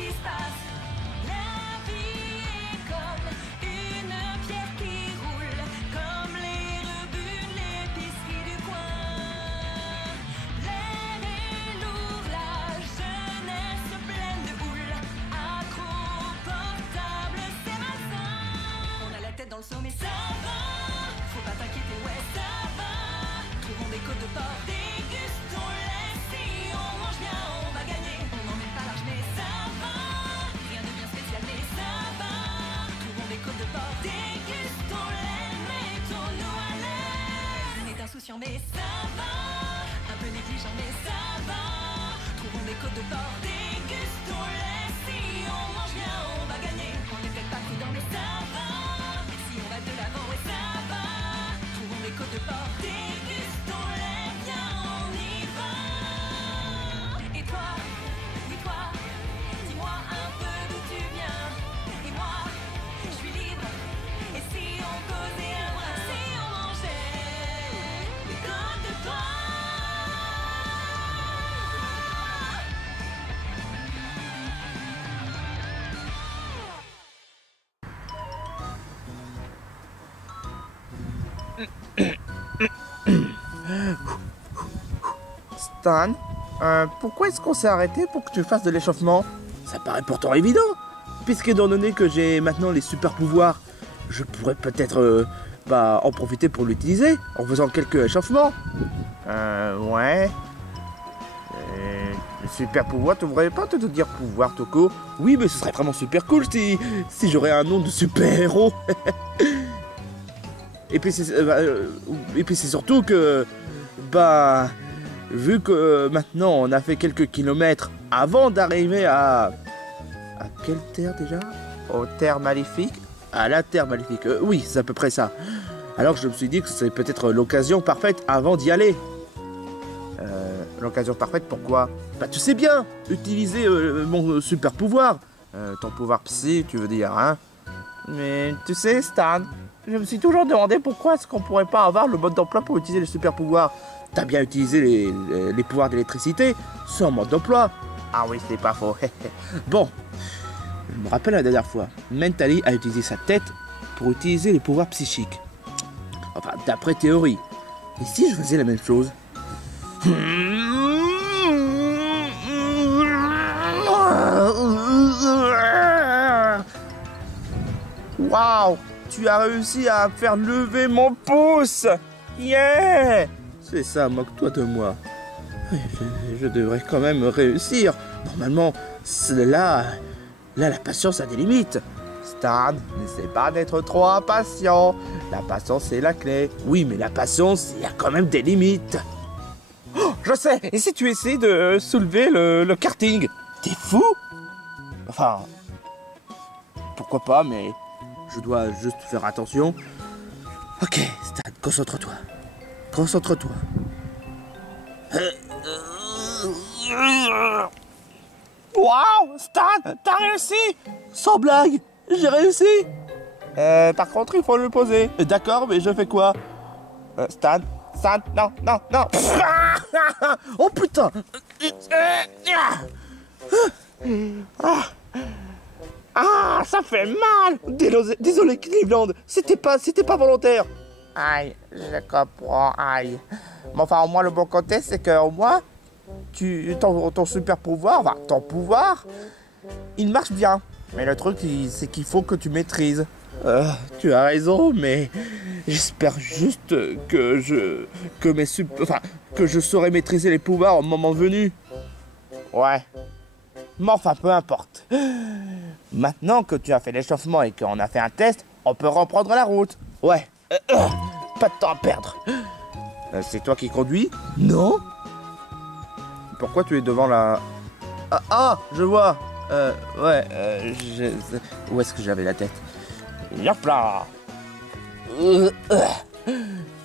qui se passe. La vie est comme une pierre qui roule, comme les rebuts de l'épicerie du coin. L'air est lourd, la jeunesse pleine de houle, accro portable, c'est malsain. On a la tête dans le sommet, ça va. Faut pas t'inquiéter, ouais, ça va. Trouvons des côtes de porc, dégustons-les. Si on mange bien, on va gagner. On n'emmène pas large, mais ça va. Rien de bien spécial, mais ça va. Trouvons des côtes de porc, dégustons-les. Mettons-nous à l'aise. On est insouciant, mais ça va. Un peu négligent, mais ça va. Trouvons des côtes de porc, dégustons-les. Si on mange bien, on va gagner. On n'est peut-être pas prudent, mais ça va. Si on va de l'avant, ouais, ça va. Trouvons des côtes de porc, dégustons-les. Viens, on y va. Et toi, oui toi, dis-moi un peu d'où tu viens. Et moi, je suis libre. Et si on causait un brin, si on mangeait des côtes de porc. Stan, pourquoi est-ce qu'on s'est arrêté pour que tu fasses de l'échauffement? Ça paraît pourtant évident. Puisque étant donné que j'ai maintenant les super pouvoirs, je pourrais peut-être en profiter pour l'utiliser en faisant quelques échauffements. Ouais. Le super pouvoir, tu devrais pas te dire pouvoir, Toko? Oui, mais ce serait vraiment super cool si j'aurais un nom de super-héros. Et puis c'est surtout que, vu que maintenant on a fait quelques kilomètres avant d'arriver à quelle terre déjà? Aux terres maléfiques? À la terre maléfique, oui, c'est à peu près ça. Alors je me suis dit que c'est peut-être l'occasion parfaite avant d'y aller. L'occasion parfaite, pourquoi? Bah tu sais bien, utiliser mon super pouvoir. Ton pouvoir psy, tu veux dire, hein? Mais tu sais, Stan, je me suis toujours demandé pourquoi est-ce qu'on pourrait pas avoir le mode d'emploi pour utiliser les super pouvoirs. T'as bien utilisé les pouvoirs d'électricité sans mode d'emploi. Ah oui, c'est pas faux. Bon, je me rappelle la dernière fois, Mentally a utilisé sa tête pour utiliser les pouvoirs psychiques. Enfin, d'après théorie. Et si je faisais la même chose? Waouh! Tu as réussi à faire lever mon pouce! Yeah! C'est ça, moque-toi de moi. Je devrais quand même réussir. Normalement, là, la patience a des limites. Stan, n'essaie pas d'être trop impatient. La patience, c'est la clé. Oui, mais la patience, il y a quand même des limites. Oh, je sais! Et si tu essaies de soulever le karting? T'es fou? Enfin, pourquoi pas, mais je dois juste faire attention. Ok, Stan, concentre-toi. Concentre-toi. Waouh, Stan, t'as réussi! Sans blague, j'ai réussi! Par contre, il faut le poser. D'accord, mais je fais quoi? Stan, non, non, non! Oh putain! Ah, ça fait mal! Désolé, Cleveland, c'était pas volontaire. Aïe, je comprends, aïe. Mais enfin, au moins, le bon côté, c'est que au moins, ton super pouvoir, enfin, ton pouvoir, il marche bien. Mais le truc, c'est qu'il faut que tu maîtrises. Tu as raison, mais j'espère juste que je saurai maîtriser les pouvoirs au moment venu. Ouais. Mais enfin, peu importe. Maintenant que tu as fait l'échauffement et qu'on a fait un test, on peut reprendre la route. Ouais. Pas de temps à perdre. C'est toi qui conduis? Non. Pourquoi tu es devant la... je vois. Ouais, où est-ce que j'avais la tête? Hop là.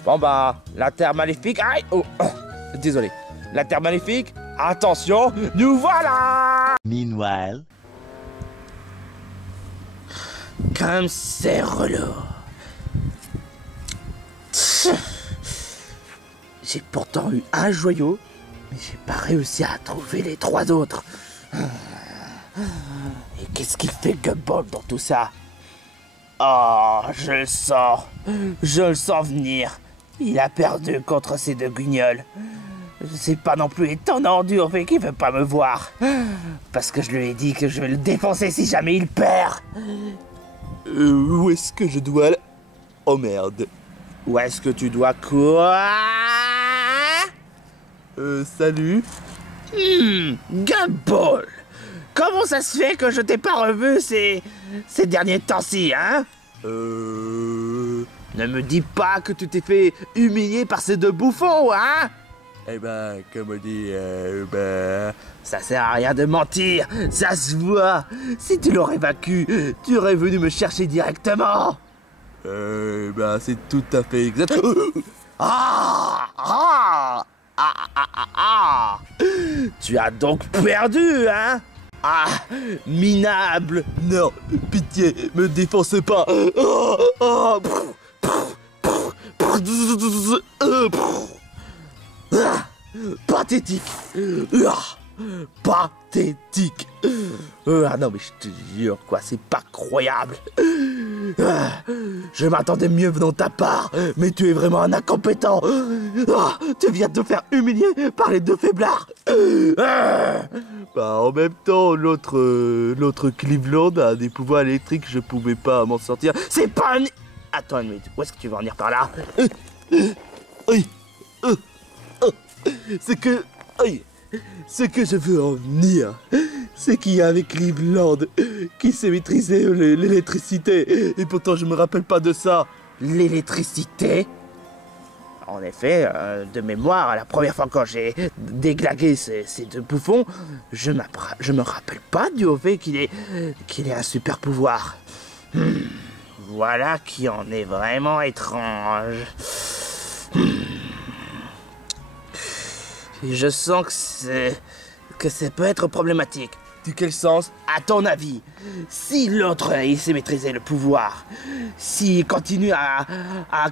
Bon la terre maléfique... Aïe. Oh, désolé. La terre maléfique, attention, nous voilà. Meanwhile... Comme c'est relou. J'ai pourtant eu un joyau, mais j'ai pas réussi à trouver les 3 autres. Et qu'est-ce qu'il fait Gumball dans tout ça? Oh, je le sens venir. Il a perdu contre ces deux guignols. C'est pas non plus étonnant du fait qu'il veut pas me voir. Parce que je lui ai dit que je vais le défoncer si jamais il perd. Où est-ce que je dois aller? Oh merde. Où est-ce que tu dois quoi? Salut. Gumball! Comment ça se fait que je t'ai pas revu ces derniers temps-ci, hein? Ne me dis pas que tu t'es fait humilier par ces deux bouffons, hein? Eh ben, comme on dit, Ça sert à rien de mentir, ça se voit. Si tu l'aurais vaincu, tu aurais venu me chercher directement. C'est tout à fait exact. Tu as donc perdu, hein? Ah, minable. Non, pitié, me défoncez pas. Pathétique. Pathétique. Ah non mais je te jure quoi, c'est pas croyable. Je m'attendais mieux venant de ta part, mais tu es vraiment un incompétent. Tu viens de te faire humilier par les deux faiblards. En même temps, l'autre Cleveland a des pouvoirs électriques, je pouvais pas m'en sortir. C'est pas un... Attends une minute, où est-ce que tu veux en venir par là? Ce que je veux en venir, c'est qu'il y a avec Cleveland qui sait maîtriser l'électricité, et pourtant je me rappelle pas de ça. L'électricité? En effet, de mémoire, la première fois quand j'ai déglagué ces deux bouffons, je me rappelle pas du fait qu'il ait un super pouvoir. Voilà qui en est vraiment étrange. Je sens que ça peut être problématique. De quel sens? À ton avis, si l'autre il sait maîtriser le pouvoir, s'il continue à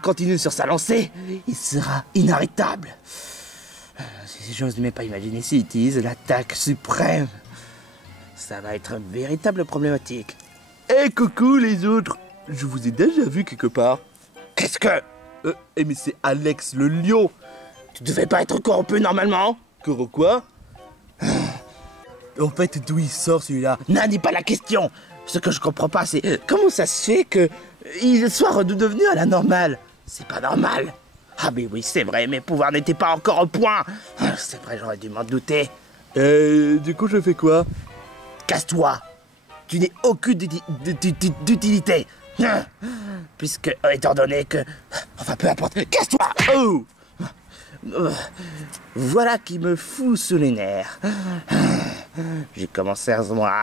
continuer sur sa lancée, il sera inarrêtable. Je n'ose même pas imaginer s'il utilise l'attaque suprême. Ça va être une véritable problématique. Coucou les autres. Je vous ai déjà vu quelque part. Qu'est-ce que... mais c'est Alex le lion. Tu devais pas être corrompu normalement? Quoi? En fait, d'où il sort celui-là? N'en dis pas la question. Ce que je comprends pas, c'est comment ça se fait que il soit redevenu à la normale. C'est pas normal. Ah mais oui, c'est vrai, mes pouvoirs n'étaient pas encore au point. C'est vrai, j'aurais dû m'en douter. Du coup, je fais quoi? Casse-toi. Tu n'es aucune d'utilité. Puisque, étant donné que... Enfin, peu importe. Casse-toi. Oh. Voilà qui me fout sous les nerfs. J'ai commencé à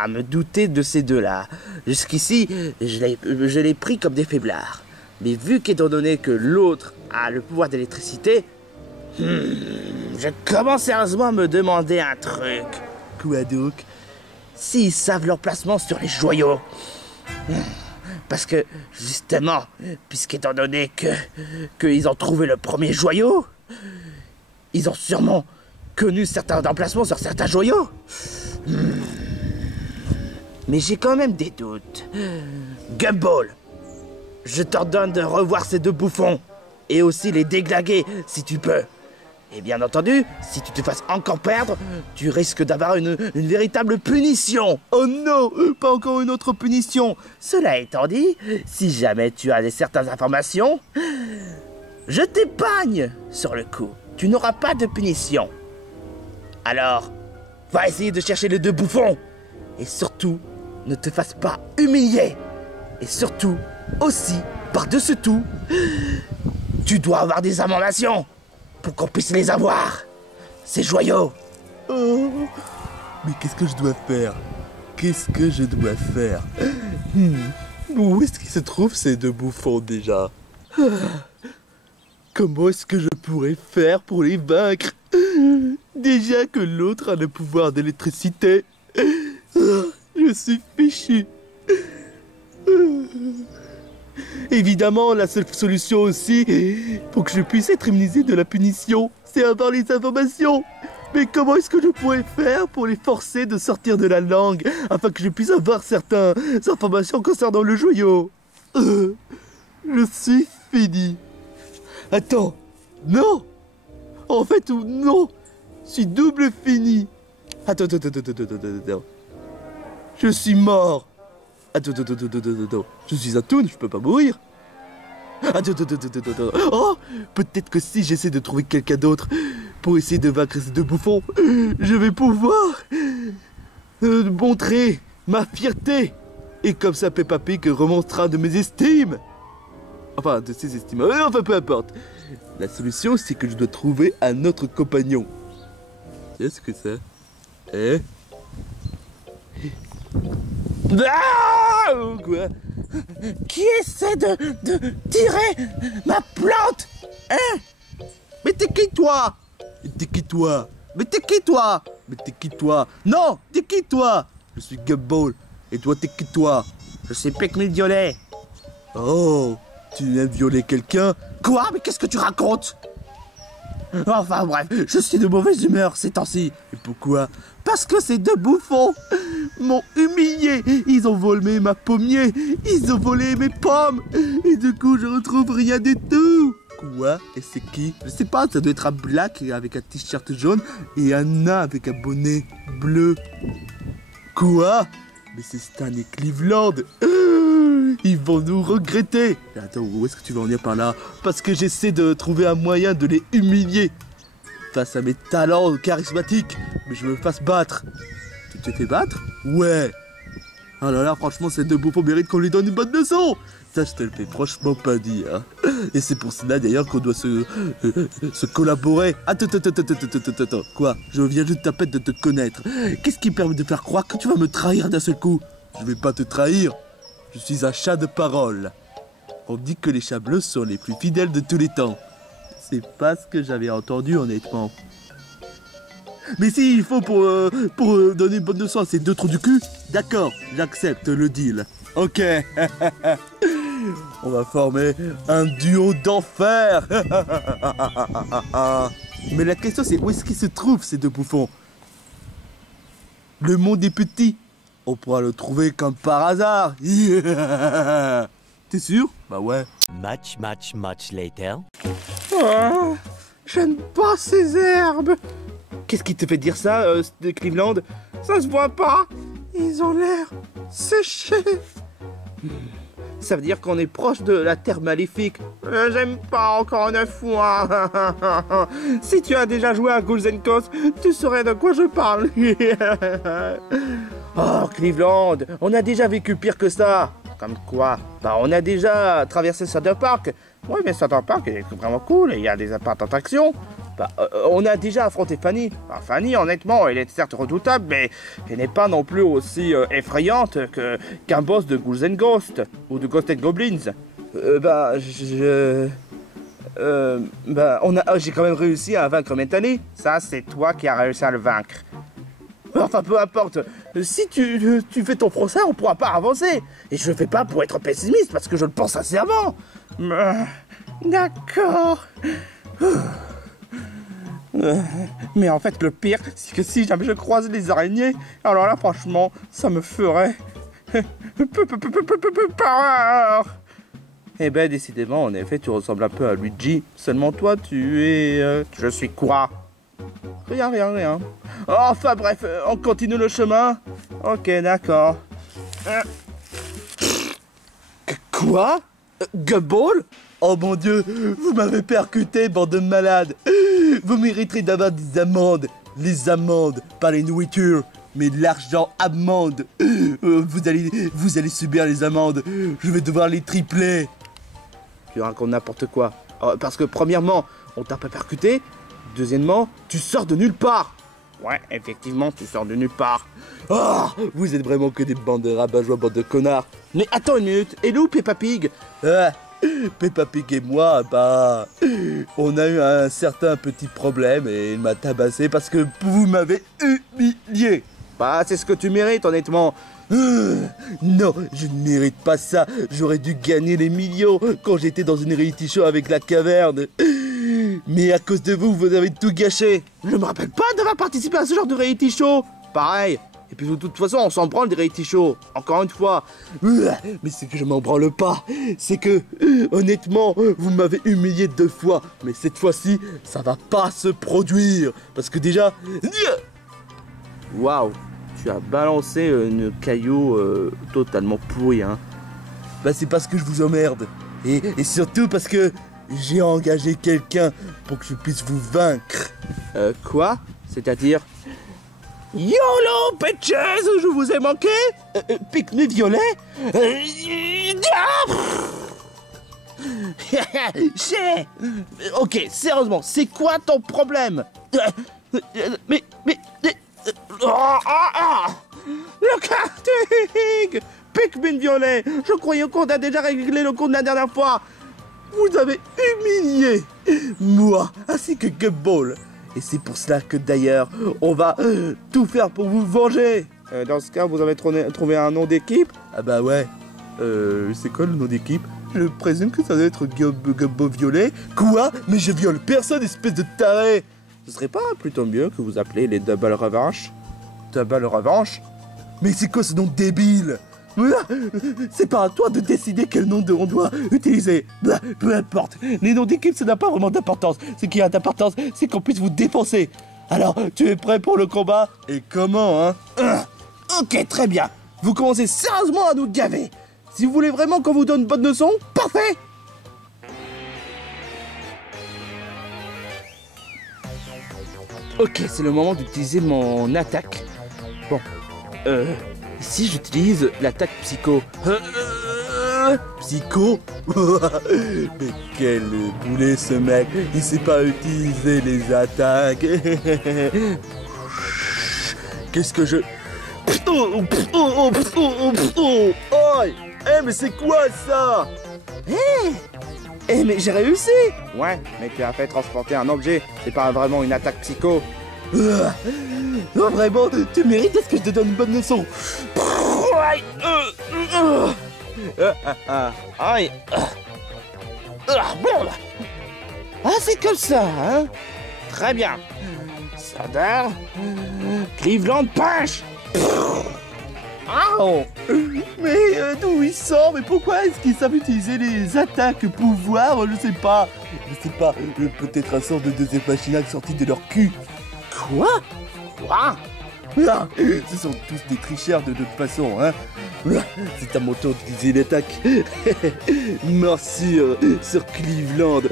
me douter de ces deux-là. Jusqu'ici, je l'ai pris comme des faiblards. Mais vu qu'étant donné que l'autre a le pouvoir d'électricité, je commence sérieusement à me demander un truc. Quoi donc? S'ils savent leur placement sur les joyaux. Parce que, justement, puisqu'étant donné qu'ils ont trouvé le premier joyau, ils ont sûrement connu certains emplacements sur certains joyaux. Mais j'ai quand même des doutes. Gumball, je t'ordonne de revoir ces deux bouffons et aussi les déglaguer si tu peux. Et bien entendu, si tu te fasses encore perdre, tu risques d'avoir une véritable punition. Oh non, pas encore une autre punition. Cela étant dit, si jamais tu as certaines informations, je t'épargne sur le coup. Tu n'auras pas de punition. Alors, va essayer de chercher les deux bouffons. Et surtout, ne te fasse pas humilier. Et surtout, aussi, par-dessus tout, tu dois avoir des améliorations pour qu'on puisse les avoir. Ces joyaux. Oh, mais qu'est-ce que je dois faire? Qu'est-ce que je dois faire? Où est-ce qu'ils se trouvent ces deux bouffons déjà? Comment est-ce que je pourrais faire pour les vaincre? Déjà que l'autre a le pouvoir d'électricité. Je suis fichu. Évidemment, la seule solution aussi, pour que je puisse être immunisé de la punition, c'est avoir les informations. Mais comment est-ce que je pourrais faire pour les forcer de sortir de la langue afin que je puisse avoir certaines informations concernant le joyau? Je suis fini. Attends, non. En fait, non. Je suis double fini. Attends. Je suis mort. Attends. Je suis un toon, je peux pas mourir. Attends. Oh, peut-être que si j'essaie de trouver quelqu'un d'autre pour essayer de vaincre ces deux bouffons, je vais pouvoir montrer ma fierté. Et comme ça, Peppa Pig remontera de mes estimes. Enfin, de ses estimes. Enfin, peu importe. La solution, c'est que je dois trouver un autre compagnon. Qu'est-ce que c'est? Ah! Quoi? Qui essaie de tirer ma plante? Hein? Mais t'es qui, toi? T'es qui, toi? Mais t'es qui, toi? Mais t'es qui, toi? Non! T'es qui, toi? Je suis Gumball. Et toi, t'es qui, toi? Je suis Pikmin violet. Oh! Tu viens de violer quelqu'un? Quoi? Mais qu'est-ce que tu racontes? Enfin bref, je suis de mauvaise humeur ces temps-ci. Et pourquoi? Parce que ces deux bouffons m'ont humilié. Ils ont volé ma pommier. Ils ont volé mes pommes. Et du coup, je retrouve rien du tout. Quoi? Et c'est qui? Je sais pas, ça doit être un black avec un t-shirt jaune et un nain avec un bonnet bleu. Quoi? Mais c'est Stan et Cleveland. Ils vont nous regretter. Attends, où est-ce que tu vas en venir par là? Parce que j'essaie de trouver un moyen de les humilier face à mes talents charismatiques. Mais je me fasse battre. Tu te fais battre? Ouais. Oh là là, franchement, ces deux bouffons méritent qu'on lui donne une bonne leçon. Ça, je te le fais franchement pas dire. Et c'est pour cela d'ailleurs qu'on doit se collaborer. Attends. Quoi? Je viens juste à peine de te connaître. Qu'est-ce qui permet de faire croire que tu vas me trahir d'un seul coup? Je vais pas te trahir. Je suis un chat de parole. On dit que les chats bleus sont les plus fidèles de tous les temps. C'est pas ce que j'avais entendu, honnêtement. Mais si, il faut pour donner une bonne leçon à ces deux trous du cul, d'accord, j'accepte le deal. Ok. On va former un duo d'enfer. Mais la question c'est où est-ce qu'ils se trouvent ces deux bouffons? Le monde est petit. On pourra le trouver comme par hasard. T'es sûr? Bah ouais. Much later. Oh, j'aime pas ces herbes. Qu'est-ce qui te fait dire ça, Cleveland? Ça se voit pas. Ils ont l'air séchés. Ça veut dire qu'on est proche de la terre maléfique. J'aime pas encore une fois. Si tu as déjà joué à Ghouls and Ghosts, tu saurais de quoi je parle. Oh, Cleveland, on a déjà vécu pire que ça. Comme quoi? Bah, on a déjà traversé Cedar Park. Oui, mais Cedar Park est vraiment cool. Il y a des apparts d'attraction. Bah, on a déjà affronté Fanny. Bah, Fanny, honnêtement, elle est certes redoutable, mais elle n'est pas non plus aussi effrayante qu'un boss de Ghouls and Ghosts ou de Ghosts and Goblins. J'ai quand même réussi à vaincre Mentally. Ça, c'est toi qui as réussi à le vaincre. Enfin, peu importe. Si tu fais ton procès, on pourra pas avancer. Et je le fais pas pour être pessimiste, parce que je le pense sincèrement. D'accord. Mais en fait, le pire, c'est que si jamais je croise les araignées, alors là, franchement, ça me ferait peur. Eh ben, décidément, en effet, tu ressembles un peu à Luigi. Seulement toi, tu es... Je suis quoi? Rien. Enfin bref, on continue le chemin. Ok, d'accord. Quoi? Gumball? Oh mon Dieu, vous m'avez percuté, bande de malades. Vous mériterez d'avoir des amendes. Les amendes, pas les nourritures, mais l'argent amende. Vous allez subir les amendes. Je vais devoir les tripler. Tu racontes n'importe quoi. Parce que premièrement, on t'a pas percuté. Deuxièmement, tu sors de nulle part. Ouais, effectivement, tu sors de nulle part. Oh, vous êtes vraiment que des bandes de rabat-joie, bande de connards. Mais attends une minute, et où Peppa Pig? Peppa Pig et moi, bah, on a eu un certain petit problème et il m'a tabassé parce que vous m'avez humilié. Bah, c'est ce que tu mérites, honnêtement. Non, je ne mérite pas ça. J'aurais dû gagner les millions quand j'étais dans une reality show avec la caverne. Mais à cause de vous, vous avez tout gâché. Je me rappelle pas d'avoir participé à ce genre de reality show. Pareil. Et puis de toute façon, on s'en branle des reality shows. Encore une fois. Mais c'est que je m'en branle pas. C'est que, honnêtement, vous m'avez humilié 2 fois. Mais cette fois-ci, ça va pas se produire. Parce que déjà... Waouh. Tu as balancé une caillou totalement pourrie, hein. Bah c'est parce que je vous emmerde. Et surtout parce que j'ai engagé quelqu'un pour que je puisse vous vaincre. Quoi? C'est-à-dire? YOLO, bitches, je vous ai manqué? Pique-nique violet? Ok, sérieusement, c'est quoi ton problème? Mais... Le karting! Pikmin violet! Je croyais qu'on a déjà réglé le compte la dernière fois! Vous avez humilié moi ainsi que Gumball. Et c'est pour cela que d'ailleurs, on va tout faire pour vous venger. Dans ce cas, vous avez trouvé un nom d'équipe? Ah bah ouais. C'est quoi le nom d'équipe? Je présume que ça doit être Gumbo Violet. Quoi? Mais je viole personne, espèce de taré! Ce serait pas plutôt mieux que vous appelez les Double Revanche? Double Revanche? Mais c'est quoi ce nom débile? C'est pas à toi de décider quel nom on doit utiliser. Peu importe. Les noms d'équipe, ça n'a pas vraiment d'importance. Ce qui a d'importance, c'est qu'on puisse vous défoncer. Alors, tu es prêt pour le combat? Et comment, hein? Ok, très bien. Vous commencez sérieusement à nous gaver. Si vous voulez vraiment qu'on vous donne une bonne leçon, parfait. Ok, c'est le moment d'utiliser mon attaque. Bon, si j'utilise l'attaque psycho. Psycho? Mais quel boulet ce mec! Il sait pas utiliser les attaques! Qu'est-ce que je... Aïe! Mais c'est quoi ça? Mais j'ai réussi. Ouais, mais tu as fait transporter un objet. C'est pas vraiment une attaque psycho. Non, vraiment, tu mérites à ce que je te donne une bonne leçon. Aïe. Ah, c'est comme ça, hein? Très bien. Thunder, Cleveland Punch. Oh. Mais d'où il sort? Mais pourquoi est-ce qu'ils savent utiliser les attaques pouvoirs? Je sais pas. Peut-être un sort de deuxième machinal sorti de leur cul. Quoi? Ce sont tous des tricheurs de toute façon, hein. C'est à mon tour d'utiliser l'attaque. Morsure sur Cleveland.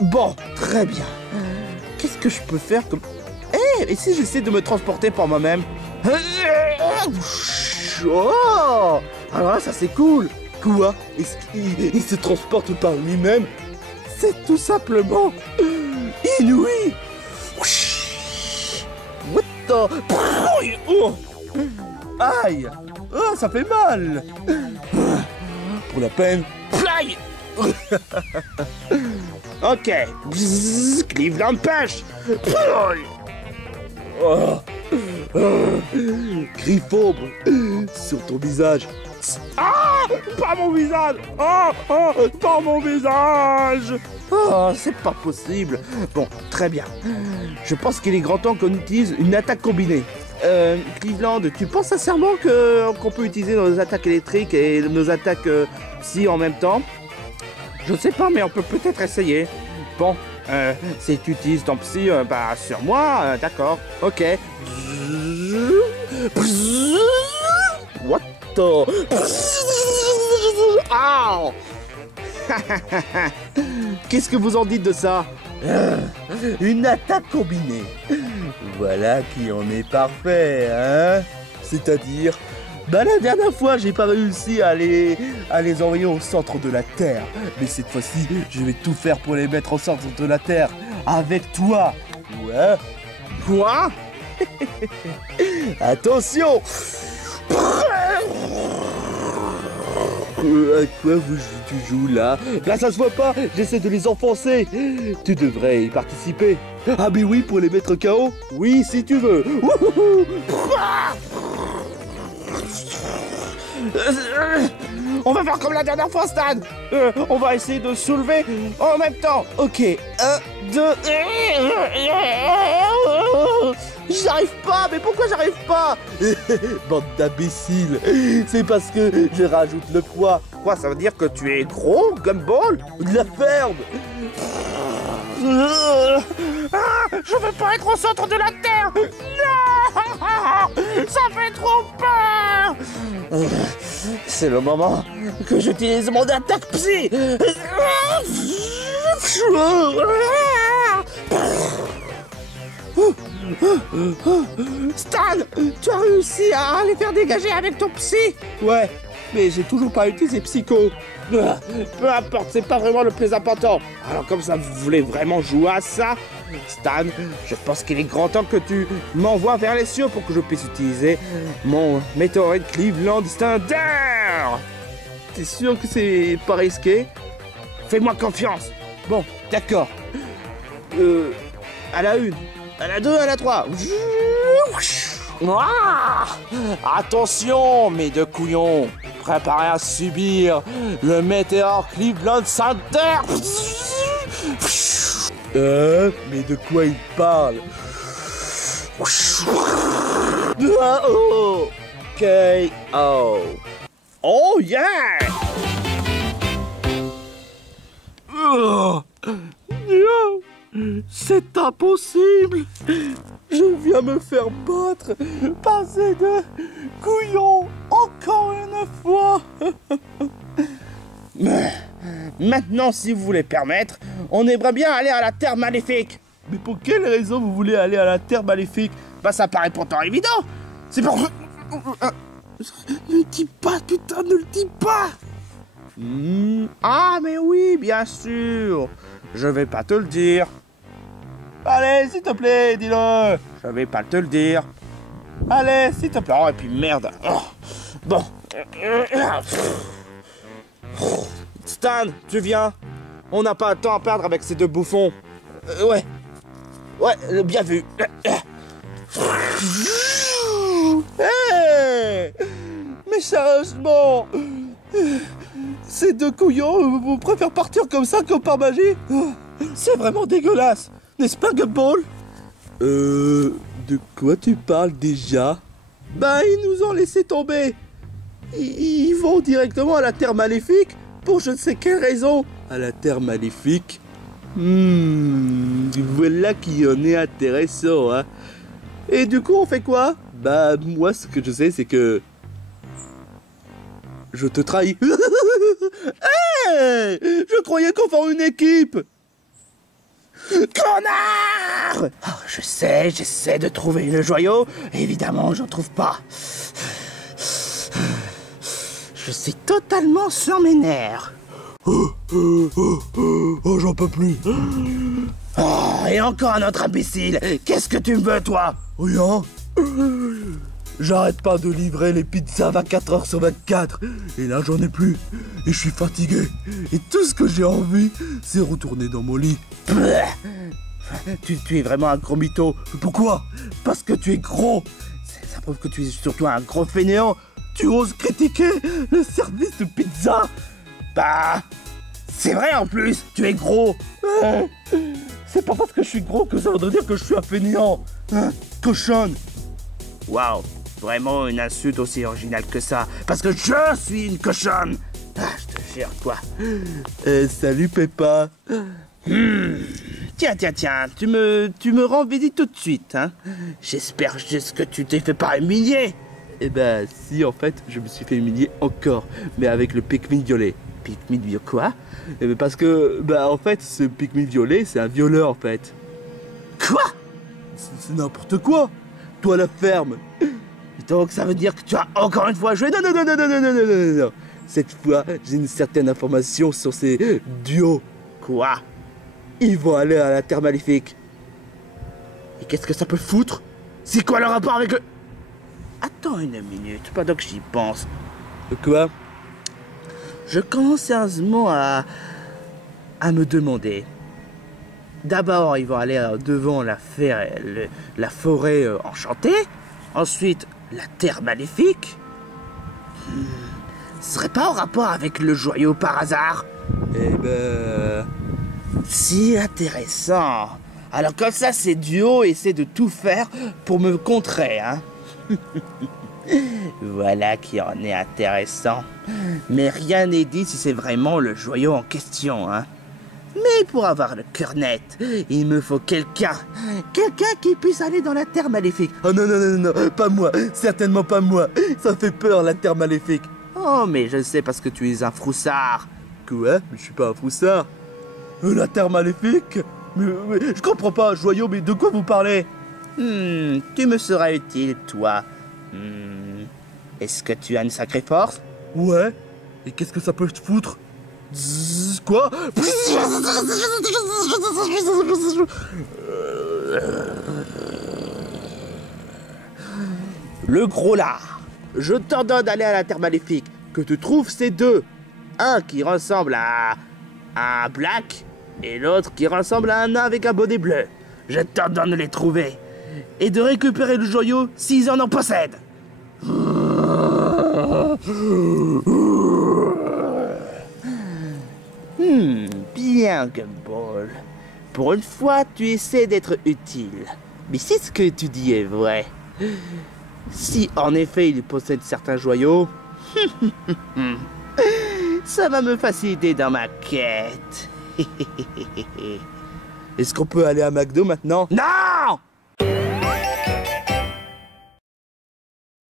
Bon, très bien. Qu'est-ce que je peux faire comme... et si j'essaie de me transporter par moi-même? Oh! Alors là, ça c'est cool. Quoi? Est-ce qu'il se transporte par lui-même? C'est tout simplement inouï. What the... Oh! Aïe! Oh, ça fait mal. Pour la peine. Fly. Ok. Bzzz, Cleveland Punch. Griffombre sur ton visage. Ah! Pas mon visage! Pas mon visage! Oh, c'est pas possible. Bon, très bien. Je pense qu'il est grand temps qu'on utilise une attaque combinée. Cleveland, tu penses sincèrement qu'on peut utiliser nos attaques électriques et nos attaques psy en même temps? Je sais pas, mais on peut peut-être essayer. Bon, si tu utilises ton psy sur moi, d'accord. Ok. What the... Oh. Qu'est-ce que vous en dites de ça? Une attaque combinée. Voilà qui en est parfait, hein? C'est-à-dire... Bah la dernière fois, j'ai pas réussi à les envoyer au centre de la Terre. Mais cette fois-ci, je vais tout faire pour les mettre au centre de la Terre. Avec toi. Ouais. Quoi? Attention. À quoi tu joues là? Là ça se voit pas, j'essaie de les enfoncer. Tu devrais y participer. Ah mais oui, pour les mettre KO. Oui, si tu veux. On va faire comme la dernière fois, Stan. On va essayer de soulever en même temps. Ok, 1, 2... J'arrive pas, mais pourquoi j'arrive pas? Bande d'imbéciles. C'est parce que je rajoute le poids. Quoi, ça veut dire que tu es gros, Gumball? De la ferme. Je veux pas être au centre de la Terre. Non. Ça fait trop peur. C'est le moment que j'utilise mon attaque psy. Stan, tu as réussi à les faire dégager avec ton psy? Ouais, mais j'ai toujours pas utilisé Psycho. Peu importe, c'est pas vraiment le plus important. Alors comme ça, vous voulez vraiment jouer à ça? Stan, je pense qu'il est grand temps que tu m'envoies vers les cieux pour que je puisse utiliser mon météorite Cleveland Standard. T'es sûr que c'est pas risqué? Fais-moi confiance. Bon, d'accord. À la 1, à la 2, à la 3. Ah, attention, mes deux couillons. Préparez à subir le météore Cleveland Center. Mais de quoi il parle? Oh, K.O. Oh yeah! C'est impossible! Je viens me faire battre par ces deux couillons encore une fois! Maintenant, si vous voulez permettre, on aimerait bien aller à la Terre Maléfique. Mais pour quelle raison vous voulez aller à la Terre Maléfique? Bah ça paraît pourtant évident. C'est pour... Ne le dis pas, putain, ne le dis pas! Ah mais oui, bien sûr. Je vais pas te le dire. Allez, s'il te plaît, dis-le! Je vais pas te le dire. Allez, s'il te plaît! Oh, et puis merde. Oh. Bon. Stan, tu viens? On n'a pas de temps à perdre avec ces deux bouffons. Ouais. Ouais, bien vu. Hey! Mais sérieusement, ces deux couillons vous préfèrent partir comme ça que par magie? C'est vraiment dégueulasse, n'est-ce pas, Gumball? De quoi tu parles déjà? Bah, ils nous ont laissé tomber. Ils vont directement à la Terre Maléfique pour je ne sais quelle raison. À la Terre Maléfique? Voilà qui en est intéressant, hein. Et du coup, on fait quoi? Bah, moi, ce que je sais, c'est que... je te trahis. Hey! Je croyais qu'on formait une équipe. Connard! Oh, je sais, j'essaie de trouver le joyau. Évidemment, j'en trouve pas. Je suis totalement sur mes nerfs. Oh, j'en peux plus. Oh, et encore un autre imbécile. Qu'est-ce que tu me veux, toi? Rien. J'arrête pas de livrer les pizzas 24 heures sur 24. Et là, j'en ai plus. Et je suis fatigué. Et tout ce que j'ai envie, c'est retourner dans mon lit. Tu es vraiment un gros mytho. Pourquoi? Parce que tu es gros. Ça prouve que tu es surtout un gros fainéant. Tu oses critiquer le service de pizza? Bah, c'est vrai en plus, tu es gros. C'est pas parce que je suis gros que ça voudrait dire que je suis un fainéant. Cochonne. Waouh, vraiment une insulte aussi originale que ça. Parce que je suis une cochonne. Ah, je te jure, quoi. Salut Peppa. Tiens, tu me rends visite tout de suite, hein. J'espère juste que tu t'es fait pas humilier. Eh ben, si, en fait, je me suis fait humilier encore, mais avec le Pikmin violet. Pikmin violet quoi? Eh ben, parce que, bah, en fait, ce Pikmin violet, c'est un violeur, en fait. Quoi? C'est n'importe quoi. Toi, la ferme. Donc, ça veut dire que tu as encore une fois joué? Non. Cette fois, j'ai une certaine information sur ces duos. Quoi? Ils vont aller à la Terre Maléfique. Et qu'est-ce que ça peut foutre? C'est quoi le rapport avec le... Attends une minute, pendant que j'y pense. Quoi? Je commence sérieusement à me demander. D'abord, ils vont aller devant la forêt enchantée. Ensuite, la Terre Maléfique. Ce serait pas en rapport avec le joyau par hasard? Eh ben... Si intéressant. Alors comme ça, ces duos essaient de tout faire pour me contrer, hein. Voilà qui en est intéressant. Mais rien n'est dit si c'est vraiment le joyau en question, hein. Mais pour avoir le cœur net, il me faut quelqu'un qui puisse aller dans la terre maléfique. Oh non, non, non, non, pas moi, certainement pas moi. Ça fait peur, la terre maléfique. Oh, mais je sais parce que tu es un froussard. Quoi? Mais je suis pas un froussard. La terre maléfique? Mais je comprends pas, joyau, mais de quoi vous parlez? Tu me seras utile, toi. Est-ce que tu as une sacrée force? Ouais. Et qu'est-ce que ça peut te foutre? Zzz, quoi? Le gros lard, je t'ordonne d'aller à la terre maléfique, que tu trouves ces deux. Un qui ressemble à un black et l'autre qui ressemble à un nain avec un bonnet bleu. Je t'ordonne de les trouver et de récupérer le joyau s'ils en possèdent. Bien, Gumball. Pour une fois, tu essaies d'être utile. Mais si ce que tu dis est vrai, si en effet il possède certains joyaux, ça va me faciliter dans ma quête. Est-ce qu'on peut aller à McDo maintenant? Non!